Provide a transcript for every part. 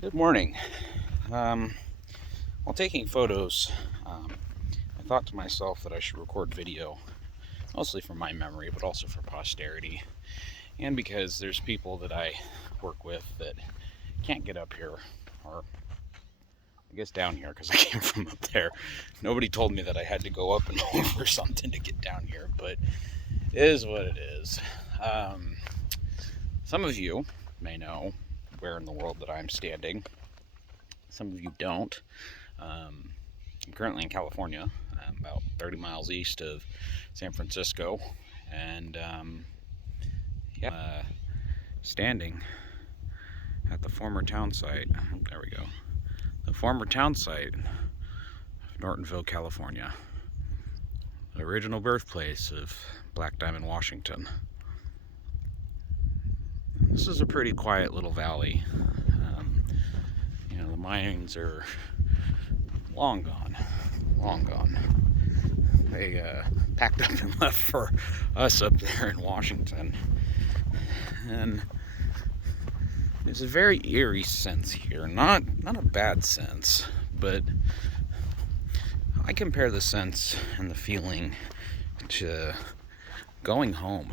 Good morning. While taking photos, I thought to myself that I should record video, mostly for my memory, but also for posterity, and because there's people that I work with that can't get up here, or I guess down here, because I came from up there. Nobody told me that I had to go up and over something to get down here, but it is what it is. Some of you may know where in the world that I'm standing. Some of you don't. I'm currently in California. I'm about 30 miles east of San Francisco, and standing at the former town site. There we go. The former town site of Nortonville, California, the original birthplace of Black Diamond, Washington. This is a pretty quiet little valley. The mines are long gone. They packed up and left for us up there in Washington. And there's a very eerie sense here. Not a bad sense, but I compare the sense and the feeling to going home,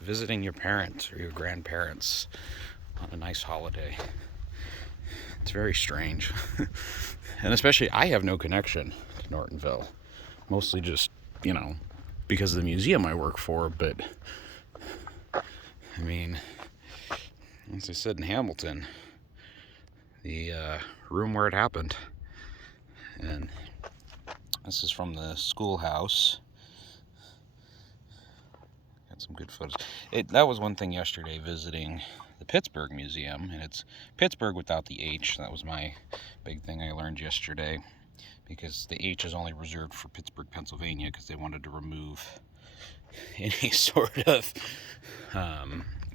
visiting your parents or your grandparents on a nice holiday. It's very strange. And especially, I have no connection to Nortonville. Mostly just, because of the museum I work for, but as I said in Hamilton, the room where it happened. And this is from the schoolhouse. Got some good photos. That was one thing yesterday, visiting the Pittsburgh Museum, and it's Pittsburgh without the H. That was my big thing I learned yesterday, because the H is only reserved for Pittsburgh, Pennsylvania, because they wanted to remove any sort of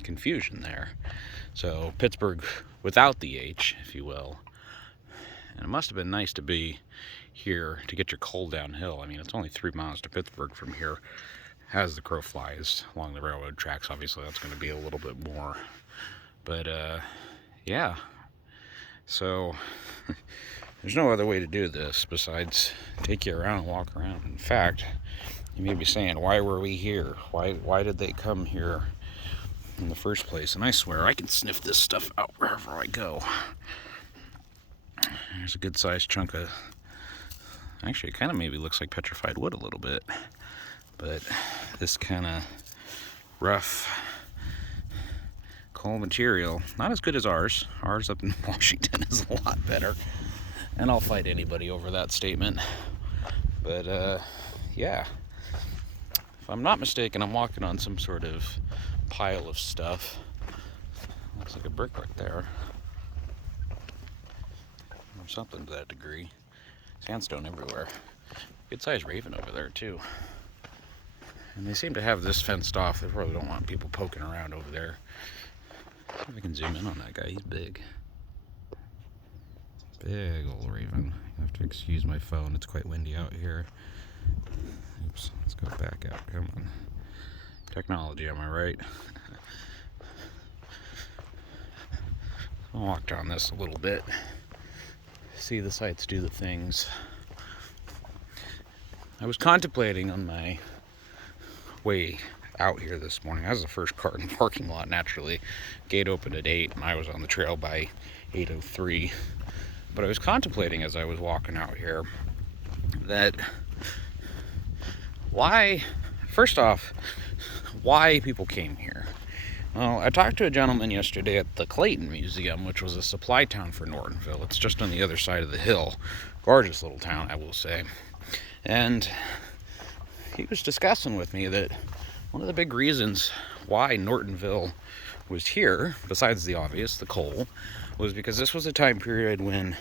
confusion there. So Pittsburgh without the H, if you will. And it must have been nice to be here to get your coal downhill. It's only 3 miles to Pittsburgh from here, as the crow flies along the railroad tracks. Obviously, that's going to be a little bit more. But, yeah. So, there's no other way to do this besides take you around and walk around. In fact, you may be saying, why were we here? Why did they come here in the first place? And I swear, I can sniff this stuff out wherever I go. There's a good-sized chunk of... Actually, it kind of maybe looks like petrified wood a little bit. But this kind of rough coal material, not as good as ours. Ours up in Washington is a lot better. And I'll fight anybody over that statement. But, yeah. If I'm not mistaken, I'm walking on some sort of pile of stuff. Looks like a brick right there. Or something to that degree. Sandstone everywhere. Good-sized raven over there, too. And they seem to have this fenced off. They probably don't want people poking around over there. See if I can zoom in on that guy. He's big. Big old raven. You have to excuse my phone. It's quite windy out here. Oops. Let's go back out. Come on. Technology, am I right? I'll walk down this a little bit. See the sights, do the things. I was contemplating on my way out here this morning. I was the first car in the parking lot, naturally. Gate opened at 8, and I was on the trail by 8:03. But I was contemplating as I was walking out here that first off, why people came here. Well, I talked to a gentleman yesterday at the Clayton Museum, which was a supply town for Nortonville. It's just on the other side of the hill. Gorgeous little town, I will say. And he was discussing with me that one of the big reasons why Nortonville was here, besides the obvious, the coal, was because this was a time period when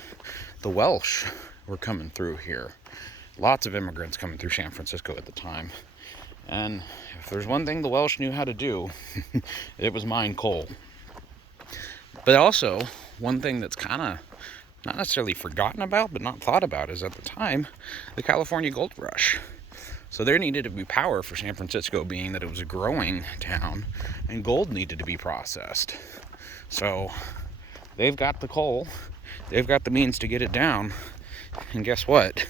the Welsh were coming through here. Lots of immigrants coming through San Francisco at the time. And if there's one thing the Welsh knew how to do, it was mine coal. But also, one thing that's kind of not necessarily forgotten about, but not thought about, is at the time, the California Gold Rush. So there needed to be power for San Francisco, being that it was a growing town, and gold needed to be processed. So they've got the coal, they've got the means to get it down, and guess what?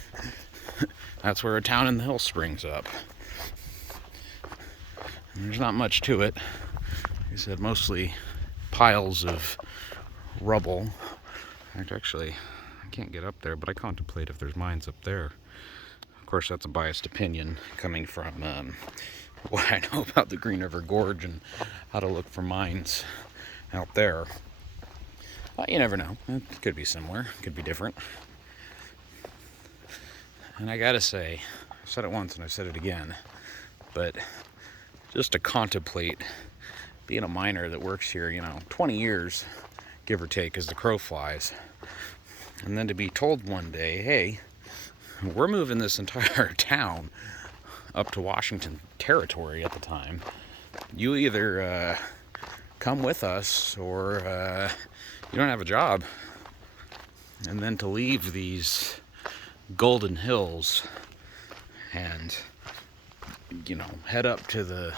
That's where a town in the hills springs up. And there's not much to it. Like I said, mostly piles of rubble. Actually, I can't get up there, but I contemplate if there's mines up there. Of course, that's a biased opinion coming from what I know about the Green River Gorge and how to look for mines out there. But you never know. It could be similar, it could be different. And I gotta say, I've said it once and I've said it again, but just to contemplate being a miner that works here, 20 years, give or take, as the crow flies, and then to be told one day, hey, we're moving this entire town up to Washington territory at the time. You either come with us or you don't have a job. And then to leave these golden hills and head up to the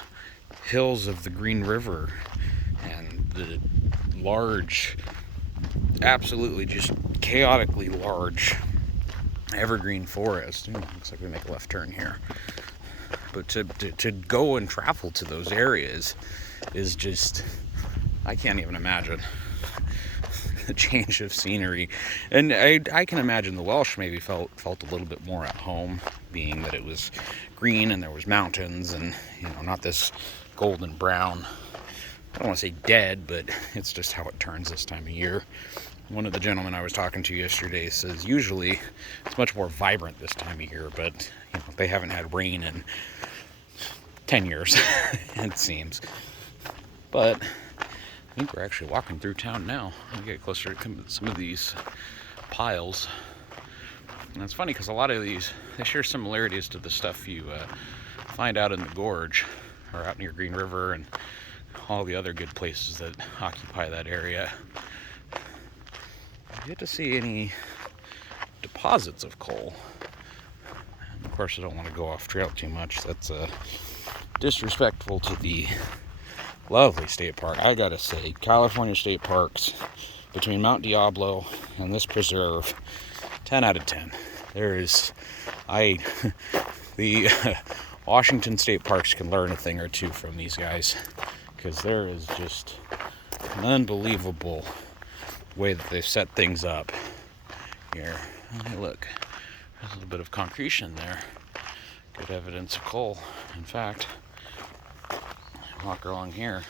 hills of the Green River and the large, absolutely just chaotically large evergreen forest. Looks like we make a left turn here. But to go and travel to those areas is just, I can't even imagine the change of scenery. And I can imagine the Welsh maybe felt a little bit more at home, being that it was green and there was mountains and not this golden brown, I don't want to say dead, but it's just how it turns this time of year. One of the gentlemen I was talking to yesterday says usually it's much more vibrant this time of year, but they haven't had rain in 10 years, it seems. But I think we're actually walking through town now. We get closer to some of these piles. And it's funny because a lot of these, they share similarities to the stuff you find out in the gorge or out near Green River and all the other good places that occupy that area. I get to see any deposits of coal. And of course, I don't want to go off trail too much. That's disrespectful to the lovely state park. I gotta say, California state parks between Mount Diablo and this preserve, 10 out of 10. The Washington state parks can learn a thing or two from these guys, because there is just an unbelievable way that they've set things up here. Hey, look, there's a little bit of concretion there. Good evidence of coal. In fact, walk along here,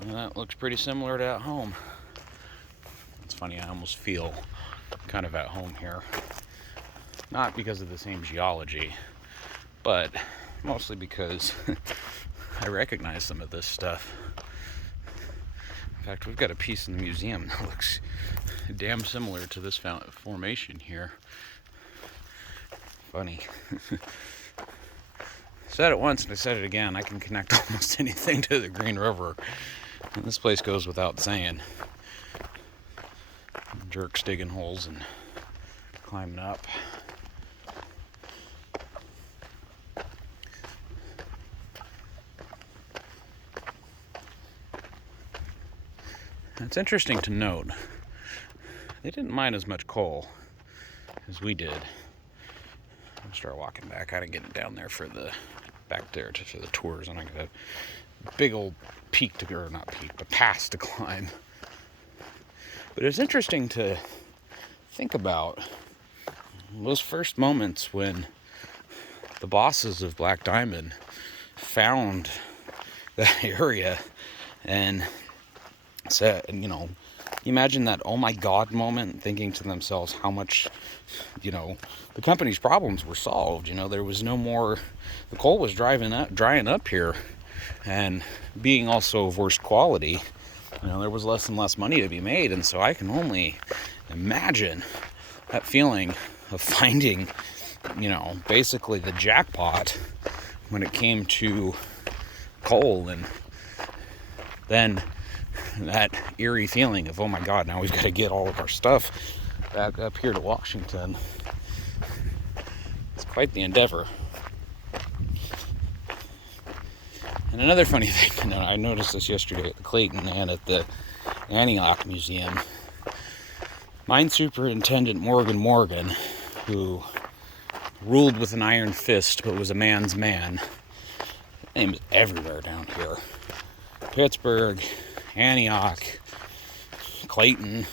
and that looks pretty similar to at home. It's funny, I almost feel kind of at home here. Not because of the same geology, but mostly because I recognize some of this stuff. In fact, we've got a piece in the museum that looks damn similar to this formation here. Funny. Said it once and I said it again. I can connect almost anything to the Green River. And this place goes without saying. Jerks digging holes and climbing up. It's interesting to note, they didn't mine as much coal as we did. I'll start walking back. I didn't get down there for the tours, and I got a big old pass to climb. But it was interesting to think about those first moments when the bosses of Black Diamond found that area and said, imagine that oh my god moment, thinking to themselves how much, the company's problems were solved. There was no more, the coal was drying up here, and being also of worse quality, there was less and less money to be made. And so I can only imagine that feeling of finding, basically the jackpot when it came to coal, and then that eerie feeling of, oh my god, now we've got to get all of our stuff back up here to Washington. It's quite the endeavor. And another funny thing, I noticed this yesterday at the Clayton and at the Antioch Museum. Mine Superintendent Morgan, who ruled with an iron fist but was a man's man. His name is everywhere down here. Pittsburgh, Antioch, Clayton.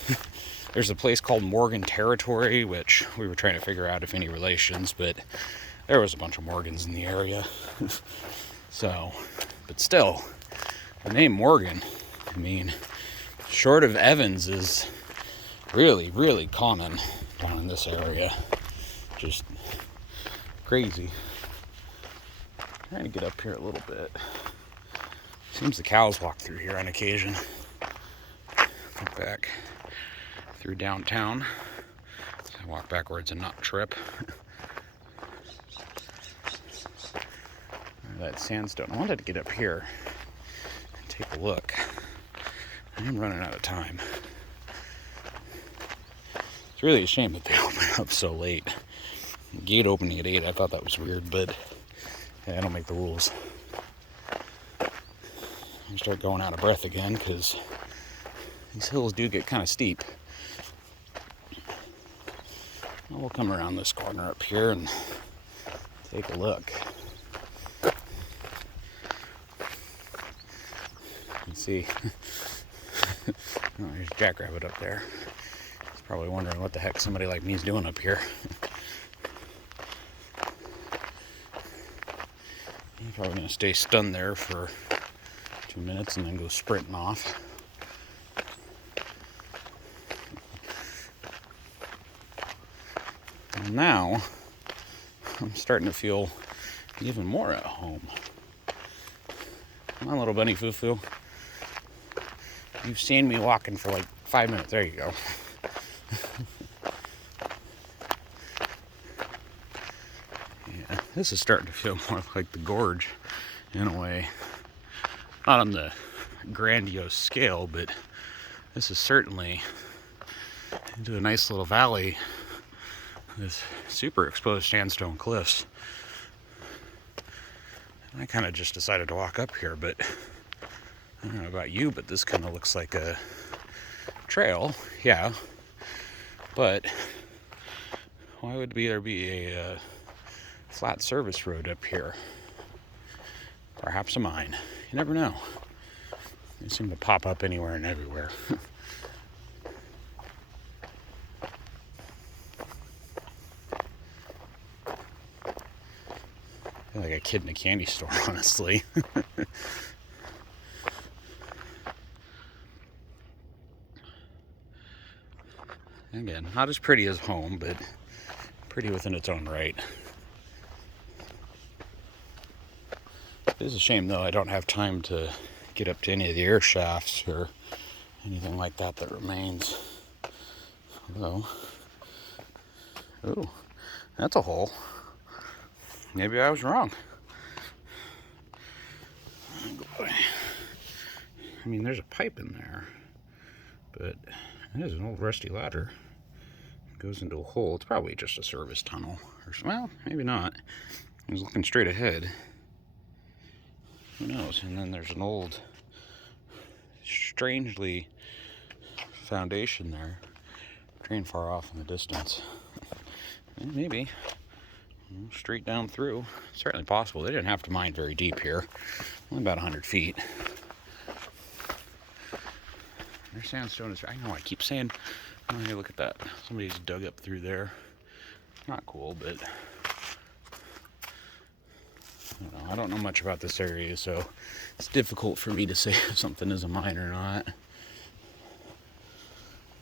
There's a place called Morgan Territory, which we were trying to figure out if any relations, but there was a bunch of Morgans in the area. So, but still, the name Morgan, I mean, short of Evans, is really, really common down in this area. Just crazy. Trying to get up here a little bit. Seems the cows walk through here on occasion. Look back through downtown. So I walk backwards and not trip. That sandstone. I wanted to get up here and take a look. I am running out of time. It's really a shame that they open up so late. Gate opening at 8, I thought that was weird, but yeah, I don't make the rules. I start going out of breath again because these hills do get kind of steep. Well, we'll come around this corner up here and take a look. You can see, oh, there's a jackrabbit up there. He's probably wondering what the heck somebody like me is doing up here. He's probably going to stay stunned there for 2 minutes and then go sprinting off. And now, I'm starting to feel even more at home. Come on, little bunny foo-foo. You've seen me walking for like 5 minutes. There you go. Yeah, this is starting to feel more like the gorge in a way. Not on the grandiose scale, but this is certainly into a nice little valley with super exposed sandstone cliffs. And I kind of just decided to walk up here, but I don't know about you, but this kind of looks like a trail, yeah. But why would there be a flat service road up here? Perhaps a mine. You never know. They seem to pop up anywhere and everywhere. I feel like a kid in a candy store, honestly. Again, not as pretty as home, but pretty within its own right. It is a shame, though, I don't have time to get up to any of the air shafts or anything like that that remains. Although, oh, that's a hole. Maybe I was wrong. I mean, there's a pipe in there, but it is an old rusty ladder. It goes into a hole. It's probably just a service tunnel. Well, maybe not. I was looking straight ahead. Who knows? And then there's an old, strangely, foundation there. Train far off in the distance. And maybe straight down through. Certainly possible. They didn't have to mine very deep here. Only about 100 feet. Their sandstone is, I know, I keep saying, oh, hey, look at that. Somebody's dug up through there. Not cool, but I don't know much about this area, so it's difficult for me to say if something is a mine or not.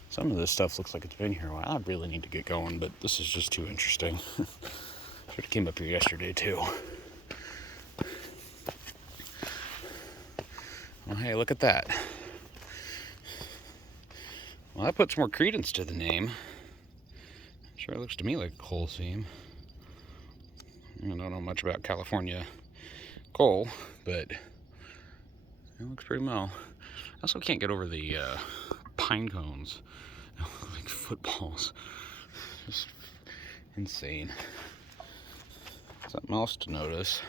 Some of this stuff looks like it's been here a while. I really need to get going, but this is just too interesting. Should have came up here yesterday, too. Well, hey, look at that. Well, that puts more credence to the name. Sure looks to me like a coal seam. I don't know much about California coal, but it looks pretty well. I also can't get over the pine cones. They look like footballs. Just insane. Something else to notice.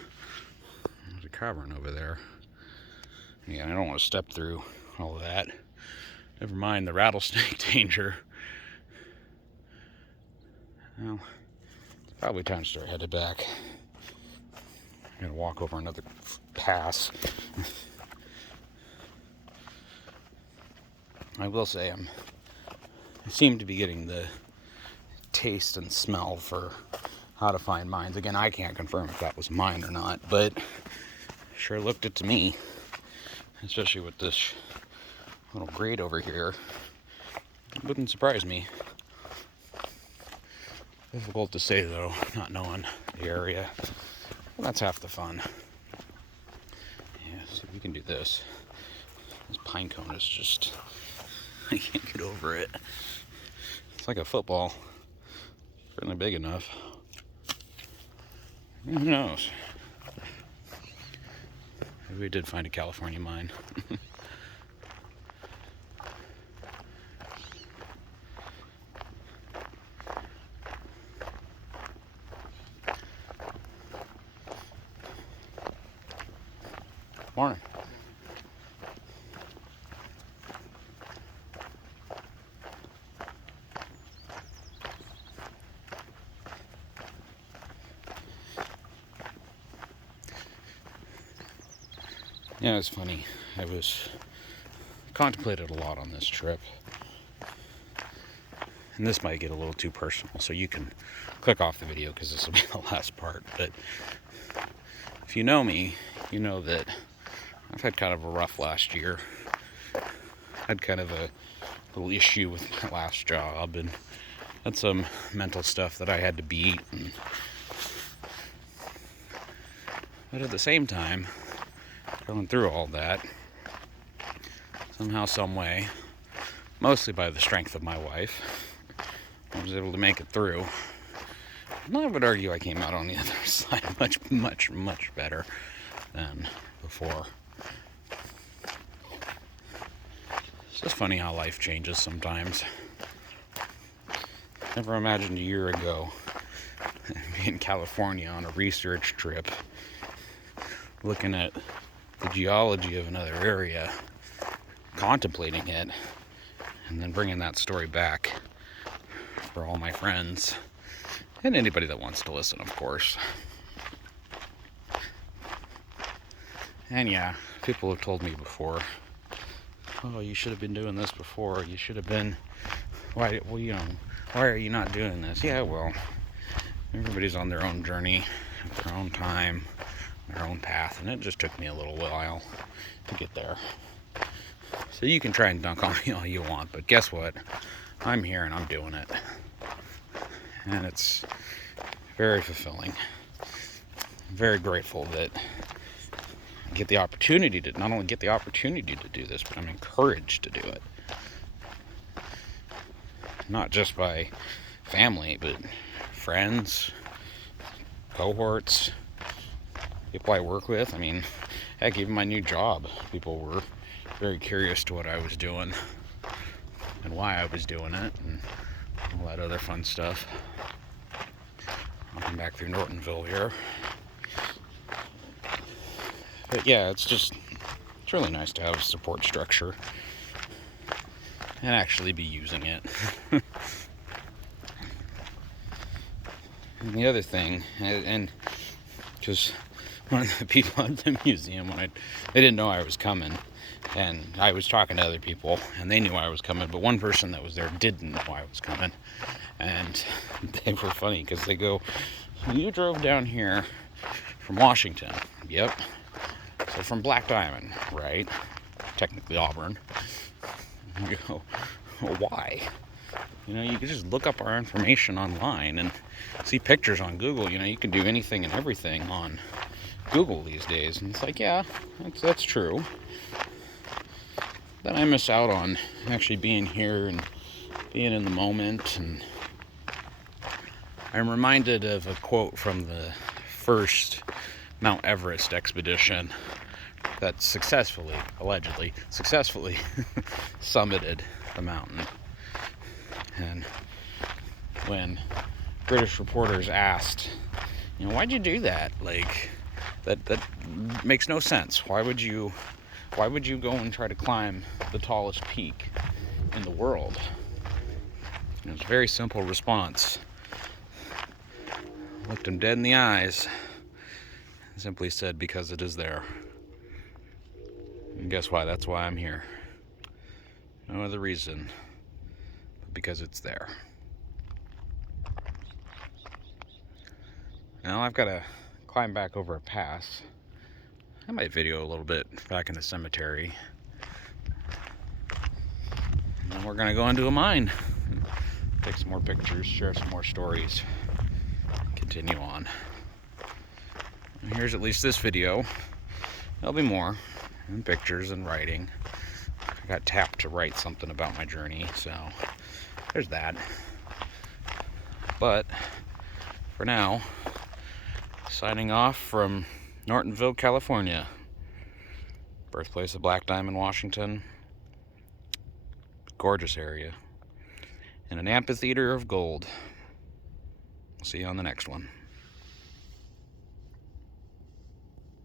There's a cavern over there. Again, I don't want to step through all of that. Never mind the rattlesnake danger. Well, it's probably time to start headed back. I'm gonna walk over another pass. I will say I seem to be getting the taste and smell for how to find mines. Again, I can't confirm if that was mine or not, but sure looked it to me. Especially with this little grate over here. It wouldn't surprise me. Difficult to say though, not knowing the area. Well, that's half the fun. Yeah, so we can do this. This pine cone is just, I can't get over it. It's like a football. Certainly big enough. Who knows? Maybe we did find a California mine. Morning. Yeah, it's funny. I was contemplated a lot on this trip. And this might get a little too personal, so you can click off the video because this will be the last part. But if you know me, you know that I've had kind of a rough last year. Had kind of a little issue with my last job and had some mental stuff that I had to beat. But at the same time, going through all that, somehow, some way, mostly by the strength of my wife, I was able to make it through. And I would argue I came out on the other side much better than before. It's just funny how life changes sometimes. Never imagined a year ago being in California on a research trip, looking at the geology of another area, contemplating it, and then bringing that story back for all my friends and anybody that wants to listen, of course. And yeah, people have told me before, oh, you should have been doing this before. You should have been, why are you not doing this? Yeah, well, everybody's on their own journey, at their own time, their own path, and it just took me a little while to get there. So you can try and dunk on me all you want, but guess what? I'm here and I'm doing it. And it's very fulfilling. I'm very grateful that I get the opportunity to not only get the opportunity to do this, but I'm encouraged to do it. Not just by family, but friends, cohorts, people I work with. I mean, heck, even my new job, people were very curious to what I was doing and why I was doing it and all that other fun stuff. I'll come back through Nortonville here. But yeah, it's really nice to have a support structure and actually be using it. And the other thing, and because one of the people at the museum, they didn't know I was coming, and I was talking to other people, and they knew I was coming, but one person that was there didn't know I was coming, and they were funny because they go, you drove down here from Washington? Yep. So from Black Diamond, right? Technically Auburn. You go, well, why? You know, you can just look up our information online and see pictures on Google. You know, you can do anything and everything on Google these days. And it's like, yeah, that's true. Then I miss out on actually being here and being in the moment. And I'm reminded of a quote from the first Mount Everest expedition that allegedly successfully summited the mountain. And when British reporters asked, you know, why'd you do that? Like, that makes no sense. Why would you go and try to climb the tallest peak in the world? And it was a very simple response. I looked him dead in the eyes and simply said, because it is there. And guess why? That's why I'm here. No other reason, but because it's there. Now I've got to climb back over a pass. I might video a little bit back in the cemetery. And then we're going to go into a mine. Take some more pictures, share some more stories, continue on. And here's at least this video. There'll be more, and pictures and writing. I got tapped to write something about my journey, so there's that. But for now, signing off from Nortonville, California, birthplace of Black Diamond, Washington. Gorgeous area. And an amphitheater of gold. See you on the next one.